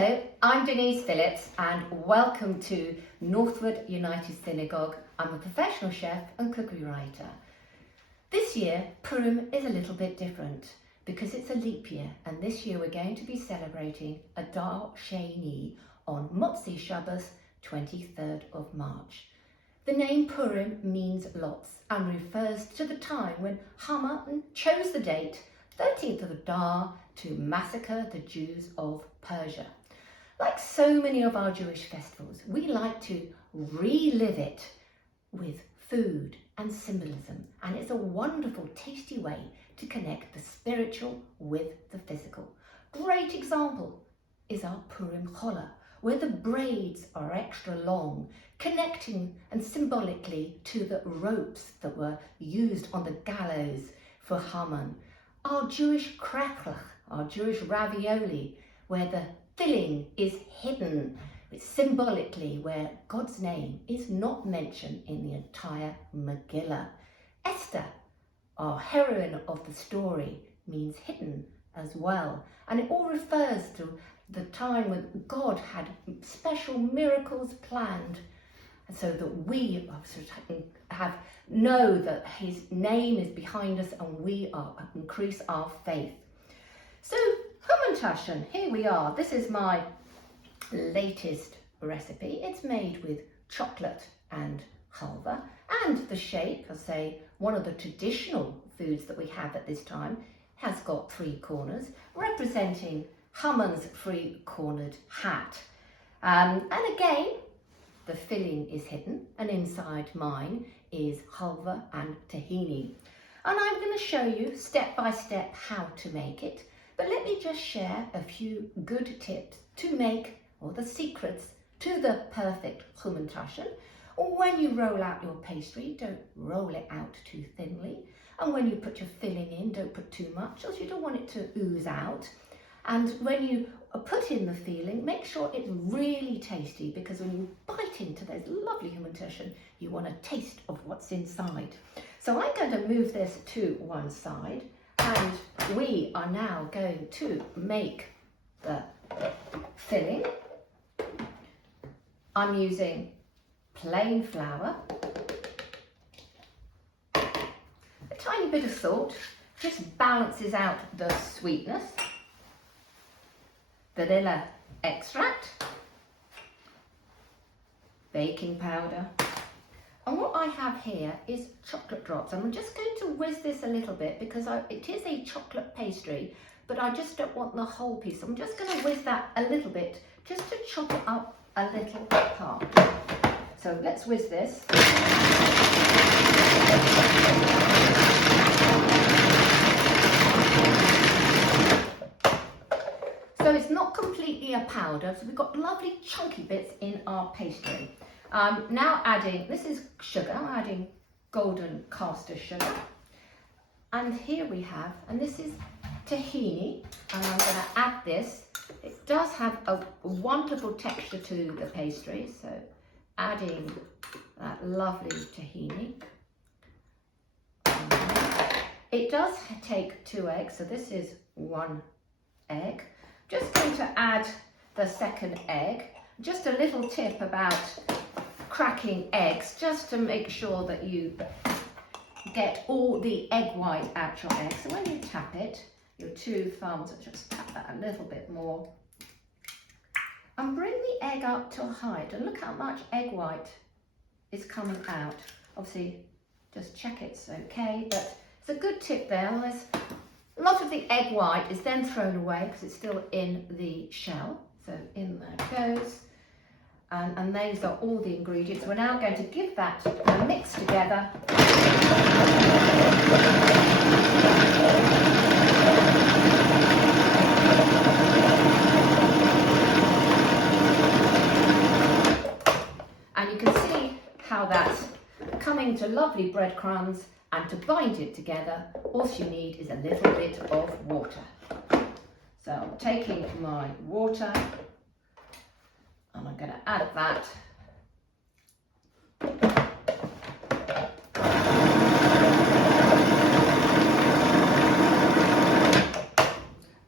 Hello, I'm Denise Phillips and welcome to Northwood United Synagogue. I'm a professional chef and cookery writer. This year, Purim is a little bit different because it's a leap year, and this year we're going to be celebrating Adar Sheni on Motzi Shabbos, 23rd of March. The name Purim means lots and refers to the time when Haman chose the date, 13th of Adar, to massacre the Jews of Persia. Like so many of our Jewish festivals, we like to relive it with food and symbolism, and it's a wonderful, tasty way to connect the spiritual with the physical. Great example is our Purim challah, where the braids are extra long, connecting and symbolically to the ropes that were used on the gallows for Haman. Our Jewish krachlach, our Jewish ravioli, where the filling is hidden, it's symbolically where God's name is not mentioned in the entire Megillah. Esther, our heroine of the story, means hidden as well, and it all refers to the time when God had special miracles planned, so that we know that his name is behind us and we increase our faith. So Hamantaschen, here we are. This is my latest recipe. It's made with chocolate and halva, and the shape, I say, one of the traditional foods that we have at this time, has got three corners, representing Haman's three-cornered hat. And again, the filling is hidden, and inside mine is halva and tahini. And I'm going to show you step by step how to make it. But let me just share a few good tips to make, or the secrets to the perfect Hamantaschen. When you roll out your pastry, don't roll it out too thinly. And when you put your filling in, don't put too much, else you don't want it to ooze out. And when you put in the filling, make sure it's really tasty, because when you bite into those lovely Hamantaschen, you want a taste of what's inside. So I'm going to move this to one side, and we are now going to make the filling. I'm using plain flour, a tiny bit of salt, just balances out the sweetness, vanilla extract, baking powder, and what I have here is chocolate drops. And I'm just going to whiz this a little bit because it is a chocolate pastry, but I just don't want the whole piece. I'm just going to whiz that a little bit just to chop it up a little part. So let's whiz this. So it's not completely a powder, so we've got lovely chunky bits in our pastry. Now adding, this is sugar, I'm adding golden caster sugar. And here we have, and this is tahini, and I'm going to add this. It does have a wonderful texture to the pastry, so adding that lovely tahini. It does take 2 eggs, so this is 1 egg. Just going to add the second egg. Just a little tip about cracking eggs, just to make sure that you get all the egg white out your egg. So when you tap it, your 2 thumbs, just tap that a little bit more. And bring the egg up to a height, and look how much egg white is coming out. Obviously, just check it's okay, but it's a good tip there. Otherwise, a lot of the egg white is then thrown away because it's still in the shell. So in there it goes. And those are all the ingredients. We're now going to give that a mix together. And you can see how that's coming to lovely breadcrumbs, and to bind it together, all you need is a little bit of water. So I'm taking my water, and I'm going to add that.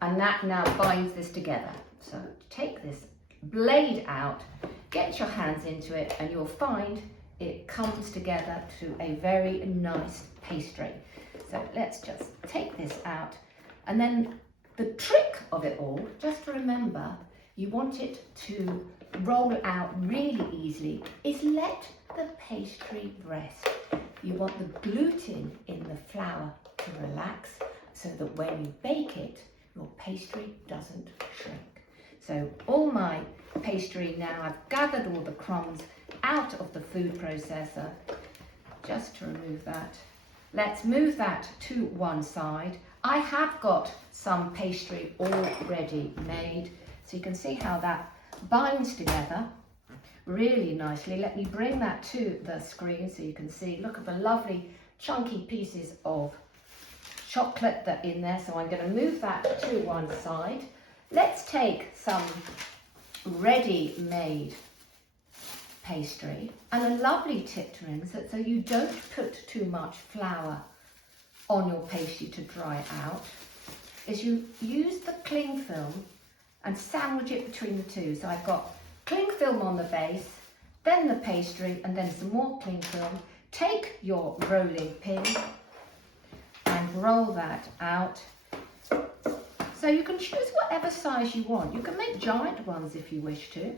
And and that now binds this together. So take this blade out, get your hands into it, and you'll find it comes together to a very nice pastry. So let's just take this out, and then the trick of it all, just remember, you want it to roll out really easily, is let the pastry rest. You want the gluten in the flour to relax so that when you bake it, your pastry doesn't shrink. So all my pastry now, I've gathered all the crumbs out of the food processor, just to remove that. Let's move that to one side. I have got some pastry already made, so you can see how that binds together really nicely. Let me bring that to the screen so you can see. Look at the lovely chunky pieces of chocolate that are in there. So I'm going to move that to one side. Let's take some ready-made pastry, and a lovely tip to rinse it so you don't put too much flour on your pastry to dry it out, is you use the cling film and sandwich it between the two. So I've got cling film on the base, then the pastry, and then some more cling film. Take your rolling pin and roll that out. So you can choose whatever size you want. You can make giant ones if you wish to.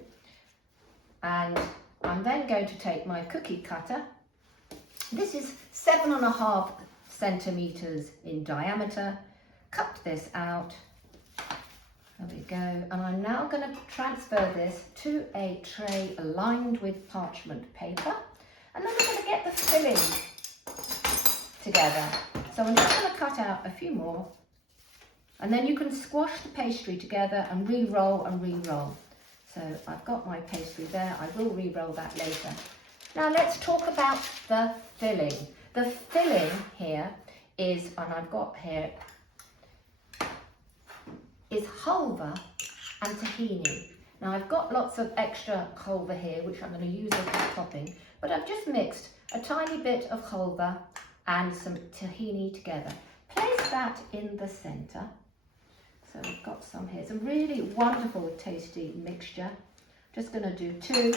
And I'm then going to take my cookie cutter. This is 7.5 centimeters in diameter. Cut this out. There we go. And I'm now going to transfer this to a tray lined with parchment paper. And then we're going to get the filling together. So I'm just going to cut out a few more. And then you can squash the pastry together and re-roll and re-roll. So I've got my pastry there. I will re-roll that later. Now let's talk about the filling. The filling here is, and I've got here, is halva and tahini. Now I've got lots of extra halva here, which I'm going to use as a topping, but I've just mixed a tiny bit of halva and some tahini together. Place that in the centre. So we've got some here. It's a really wonderful, tasty mixture. Just going to do 2.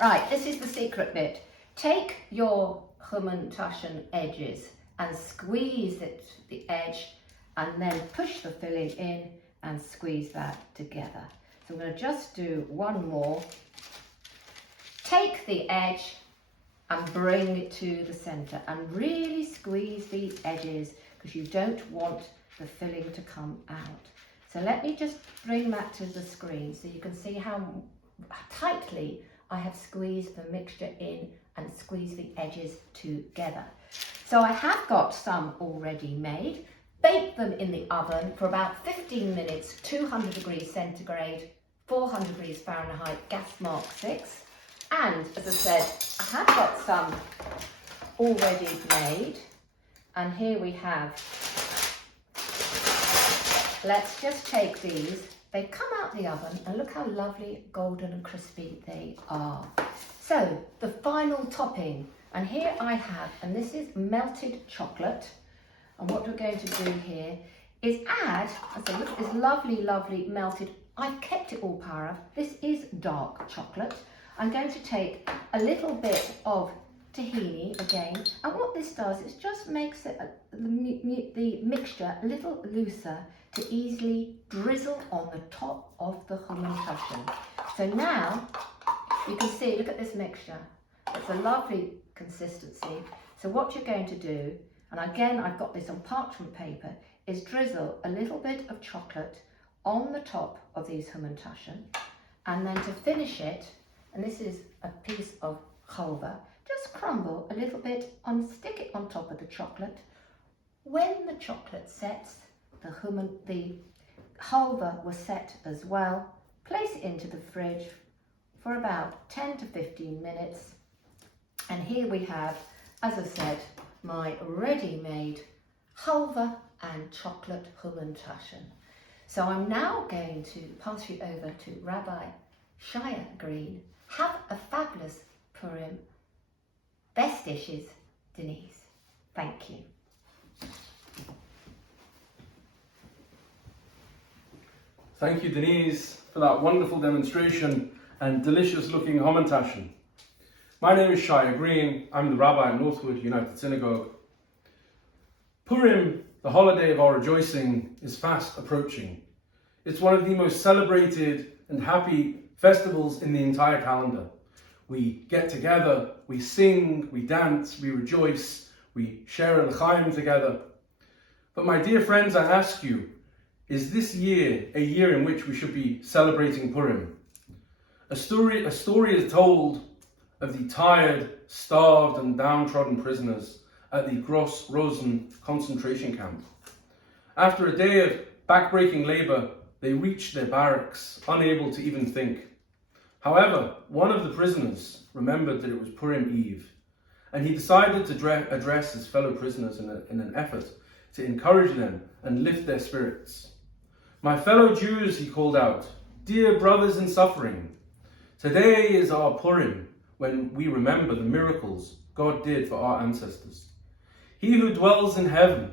Right, this is the secret bit. Take your Hamantaschen edges and squeeze it to the edge, and then push the filling in and squeeze that together. So I'm going to just do one more. Take the edge and bring it to the centre and really squeeze the edges, because you don't want the filling to come out. So let me just bring that to the screen so you can see how tightly I have squeezed the mixture in and squeezed the edges together. So I have got some already made. Bake them in the oven for about 15 minutes, 200 degrees centigrade, 400 degrees Fahrenheit, gas mark 6. And as I said, I have got some already made. And here we have, let's just take these. They come out the oven and look how lovely, golden and crispy they are. So the final topping, and here I have, and this is melted chocolate. And what we're going to do here is add, so look at this lovely, lovely melted, I've kept it all para. This is dark chocolate. I'm going to take a little bit of tahini again, and what this does is just makes it the mixture a little looser to easily drizzle on the top of the Hamantaschen. So now you can see, look at this mixture. It's a lovely consistency. So what you're going to do, and again I've got this on parchment paper, is drizzle a little bit of chocolate on the top of these Hamantaschen, and then to finish it, and this is a piece of halva, just crumble a little bit on, stick it on top of the chocolate. When the chocolate sets, the halva was set as well. Place it into the fridge for about 10 to 15 minutes. And here we have, as I said, my ready-made halva and chocolate Hamantaschen. So I'm now going to pass you over to Rabbi Shia Green. Have a fabulous Purim. Best dishes, Denise. Thank you. Thank you, Denise, for that wonderful demonstration and delicious looking Hamantaschen. My name is Shia Green. I'm the rabbi at Northwood United Synagogue. Purim, the holiday of our rejoicing, is fast approaching. It's one of the most celebrated and happy festivals in the entire calendar. We get together, we sing, we dance, we rejoice, we share a l'chaim together. But my dear friends, I ask you, is this year a year in which we should be celebrating Purim? A story is told of the tired, starved and downtrodden prisoners at the Gross Rosen concentration camp. After a day of backbreaking labour, they reached their barracks, unable to even think. However, one of the prisoners remembered that it was Purim Eve, and he decided to address his fellow prisoners in an effort to encourage them and lift their spirits. "My fellow Jews," he called out, "dear brothers in suffering, today is our Purim, when we remember the miracles God did for our ancestors. He who dwells in heaven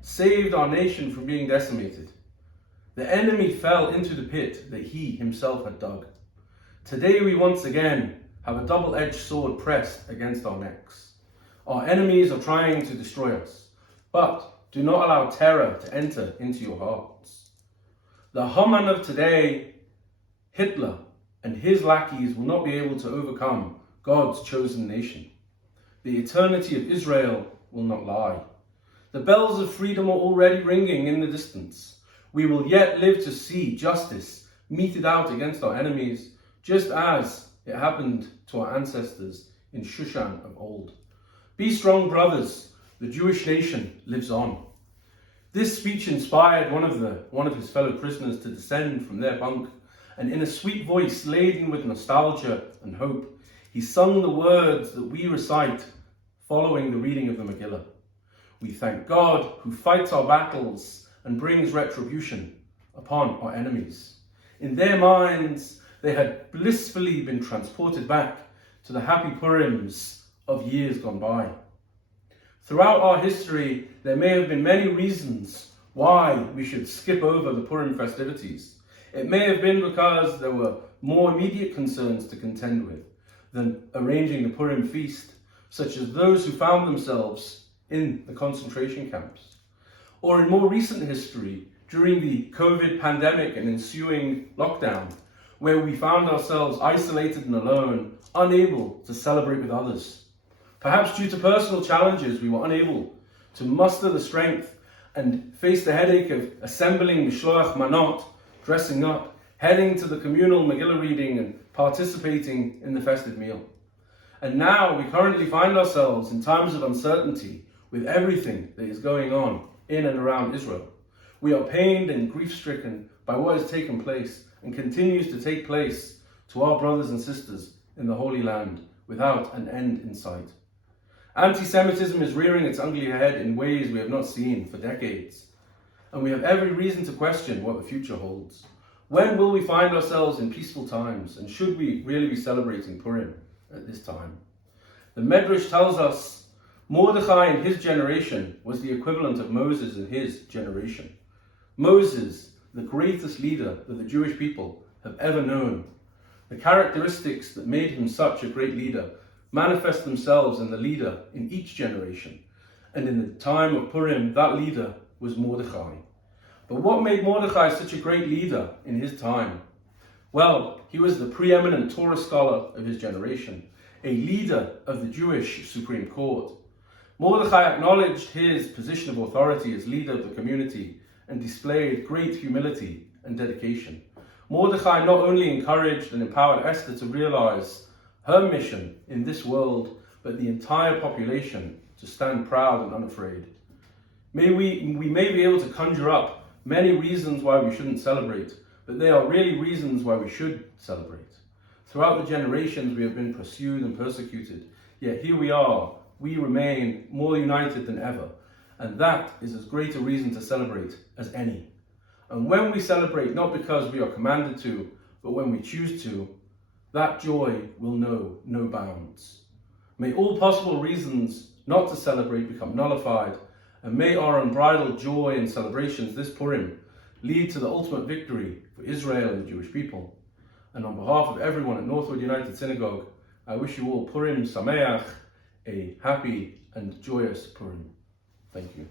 saved our nation from being decimated. The enemy fell into the pit that he himself had dug. Today we once again have a double-edged sword pressed against our necks. Our enemies are trying to destroy us, but do not allow terror to enter into your hearts. The Haman of today, Hitler, and his lackeys will not be able to overcome God's chosen nation. The eternity of Israel will not lie. The bells of freedom are already ringing in the distance. We will yet live to see justice meted out against our enemies, just as it happened to our ancestors in Shushan of old. Be strong, brothers. The Jewish nation lives on." This speech inspired one of his fellow prisoners to descend from their bunk, and in a sweet voice laden with nostalgia and hope, he sung the words that we recite following the reading of the Megillah. "We thank God who fights our battles and brings retribution upon our enemies." In their minds, they had blissfully been transported back to the happy Purims of years gone by. Throughout our history, there may have been many reasons why we should skip over the Purim festivities. It may have been because there were more immediate concerns to contend with than arranging the Purim feast, such as those who found themselves in the concentration camps. Or in more recent history, during the COVID pandemic and ensuing lockdown, where we found ourselves isolated and alone, unable to celebrate with others. Perhaps due to personal challenges, we were unable to muster the strength and face the headache of assembling mishloach manot, dressing up, heading to the communal Megillah reading and participating in the festive meal. And now we currently find ourselves in times of uncertainty with everything that is going on in and around Israel. We are pained and grief-stricken by what has taken place and continues to take place to our brothers and sisters in the Holy Land without an end in sight. Anti-Semitism is rearing its ugly head in ways we have not seen for decades, and we have every reason to question what the future holds. When will we find ourselves in peaceful times, and should we really be celebrating Purim at this time? The Medrash tells us Mordechai in his generation was the equivalent of Moses in his generation. Moses, the greatest leader that the Jewish people have ever known. The characteristics that made him such a great leader manifest themselves in the leader in each generation. And in the time of Purim, that leader was Mordechai. But what made Mordechai such a great leader in his time? Well, he was the preeminent Torah scholar of his generation, a leader of the Jewish Supreme Court. Mordechai acknowledged his position of authority as leader of the community and displayed great humility and dedication. Mordechai not only encouraged and empowered Esther to realize her mission in this world, but the entire population to stand proud and unafraid. We may be able to conjure up many reasons why we shouldn't celebrate, but they are really reasons why we should celebrate. Throughout the generations, we have been pursued and persecuted, yet here we are, we remain more united than ever, and that is as great a reason to celebrate as any. And when we celebrate, not because we are commanded to, but when we choose to, that joy will know no bounds. May all possible reasons not to celebrate become nullified, and may our unbridled joy and celebrations this Purim lead to the ultimate victory for Israel and the Jewish people. And on behalf of everyone at Northwood United Synagogue, I wish you all Purim Sameach, a happy and joyous Purim. Thank you.